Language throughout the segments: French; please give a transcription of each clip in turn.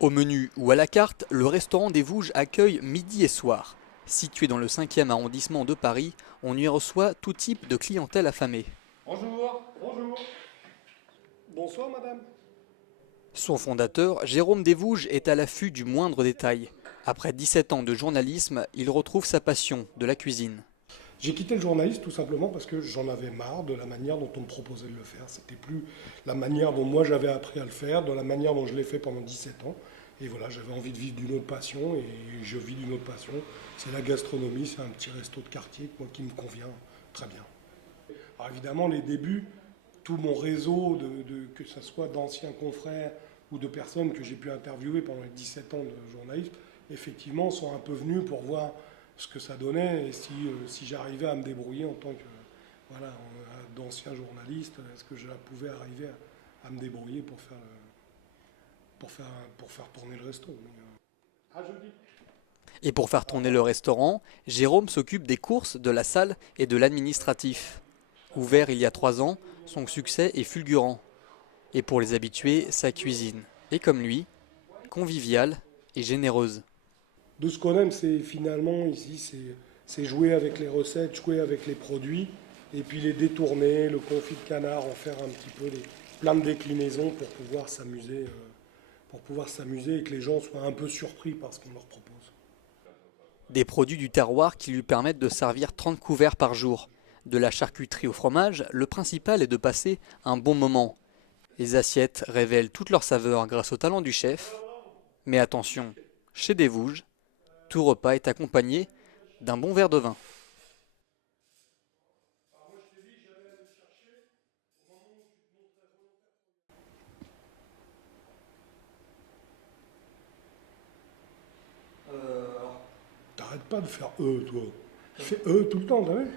Au menu ou à la carte, le restaurant des Vouges accueille midi et soir. Situé dans le 5e arrondissement de Paris, on y reçoit tout type de clientèle affamée. Bonjour. Bonjour. Bonsoir madame. Son fondateur, Jérôme Desvouges, est à l'affût du moindre détail. Après 17 ans de journalisme, il retrouve sa passion de la cuisine. J'ai quitté le journalisme tout simplement parce que j'en avais marre de la manière dont on me proposait de le faire. C'était plus la manière dont moi j'avais appris à le faire, de la manière dont je l'ai fait pendant 17 ans. Et voilà, j'avais envie de vivre d'une autre passion et je vis d'une autre passion. C'est la gastronomie, c'est un petit resto de quartier moi, qui me convient très bien. Alors évidemment, les débuts, tout mon réseau, que ce soit d'anciens confrères ou de personnes que j'ai pu interviewer pendant les 17 ans de journalisme, effectivement, sont un peu venus pour voir ce que ça donnait et si j'arrivais à me débrouiller en tant que voilà, d'ancien journaliste, est-ce que je pouvais arriver à me débrouiller pour faire tourner le resto. À jeudi. Et pour faire tourner le restaurant, Jérôme s'occupe des courses, de la salle et de l'administratif. Ouvert il y a 3 ans, son succès est fulgurant. Et pour les habitués, sa cuisine est comme lui, conviviale et généreuse. De ce qu'on aime, c'est finalement ici, c'est jouer avec les recettes, jouer avec les produits, et puis les détourner, le confit de canard, en faire un petit peu plein de déclinaisons pour pouvoir s'amuser et que les gens soient un peu surpris par ce qu'on leur propose. Des produits du terroir qui lui permettent de servir 30 couverts par jour. De la charcuterie au fromage, le principal est de passer un bon moment. Les assiettes révèlent toute leur saveur grâce au talent du chef. Mais attention, chez Desvouges, tout repas est accompagné d'un bon verre de vin. T'arrêtes pas de faire toi. Tu fais tout le temps, t'as vu?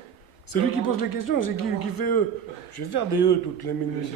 C'est lui qui pose les questions, c'est qui fait Je vais faire des toutes les minutes.